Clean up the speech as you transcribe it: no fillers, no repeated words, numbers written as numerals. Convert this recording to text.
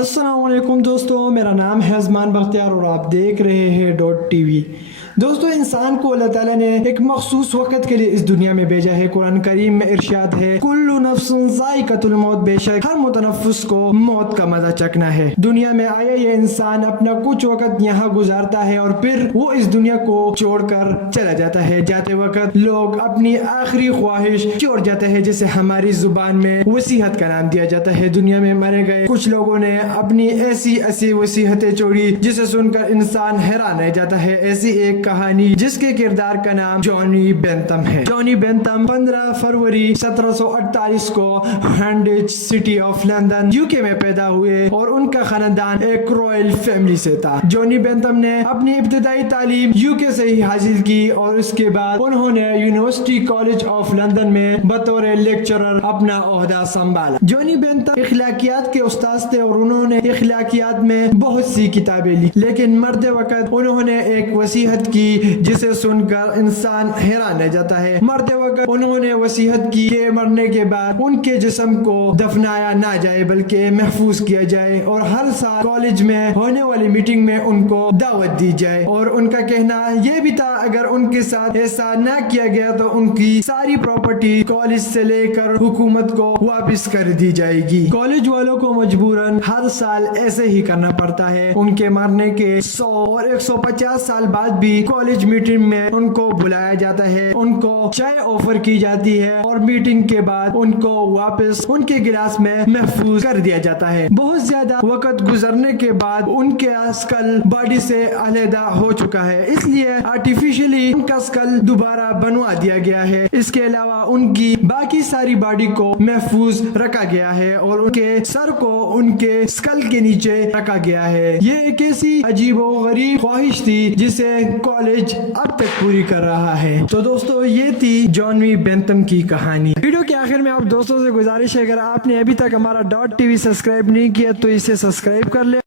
السلام علیکم دوستوں، میرا نام ہے ازمان بختیار اور آپ دیکھ رہے ہیں ڈاٹ ٹی وی۔ دوستوں، انسان کو اللہ تعالیٰ نے ایک مخصوص وقت کے لیے اس دنیا میں بھیجا ہے۔ قرآن کریم میں ارشاد ہے، کل نفس ذائقۃ الموت، بے شک ہر متنفس کو موت کا مزہ چکھنا ہے۔ دنیا میں آیا یہ انسان اپنا کچھ وقت یہاں گزارتا ہے اور پھر وہ اس دنیا کو چھوڑ کر چلا جاتا ہے۔ جاتے وقت لوگ اپنی آخری خواہش چھوڑ جاتے ہیں، جسے ہماری زبان میں وصیت کا نام دیا جاتا ہے۔ دنیا میں مرے گئے کچھ لوگوں نے اپنی ایسی وصیتیں چھوڑی جسے سن کر انسان حیران رہ جاتا ہے۔ ایسی ایک کہانی جس کے کردار کا نام جانی بینتھم ہے۔ جانی بینتھم 15 فروری 1748 کو ہینڈج سٹی آف لندن UK میں پیدا ہوئے اور ان کا خاندان ایک رائل فیملی سے تھا۔ جانی بینتھم نے اپنی ابتدائی تعلیم UK سے ہی حاصل کی اور اس کے بعد انہوں نے یونیورسٹی کالج آف لندن میں بطور لیکچرر اپنا عہدہ سنبھالا۔ جانی بینتھم اخلاقیات کے استاد تھے اور انہوں نے اخلاقیات میں بہت سی کتابیں لکھی، لیکن مرتے وقت انہوں نے ایک وصیت کی جسے سن کر انسان حیران رہ جاتا ہے۔ مرتے وقت انہوں نے وصیت کی کہ مرنے کے بعد ان کے جسم کو دفنایا نہ جائے بلکہ محفوظ کیا جائے اور ہر سال کالج میں ہونے والی میٹنگ میں ان کو دعوت دی جائے۔ اور ان کا کہنا یہ بھی تھا اگر ان کے ساتھ ایسا نہ کیا گیا تو ان کی ساری پراپرٹی کالج سے لے کر حکومت کو واپس کر دی جائے گی۔ کالج والوں کو مجبوراً ہر سال ایسے ہی کرنا پڑتا ہے۔ ان کے مرنے کے 100 اور 150 سال بعد بھی کالج میٹنگ میں ان کو بلایا جاتا ہے، ان کو چائے آفر کی جاتی ہے اور میٹنگ کے بعد ان کو واپس ان کے گلاس میں محفوظ کر دیا جاتا ہے۔ بہت زیادہ وقت گزرنے کے بعد ان کے اسکل باڈی سے علیحدہ ہو چکا ہے، اس لیے آرٹیفیشلی ان کا اسکل دوبارہ بنوا دیا گیا ہے۔ اس کے علاوہ ان کی باقی ساری باڈی کو محفوظ رکھا گیا ہے اور ان کے سر کو ان کے اسکل کے نیچے رکھا گیا ہے۔ یہ ایک ایسی عجیب و غریب خواہش تھی جسے کالج اب تک پوری کر رہا ہے۔ تو دوستو، یہ تھی جانی بینتھم کی کہانی۔ ویڈیو کے آخر میں آپ دوستوں سے گزارش ہے، اگر آپ نے ابھی تک ہمارا ڈاٹ ٹی وی سبسکرائب نہیں کیا تو اسے سبسکرائب کر لے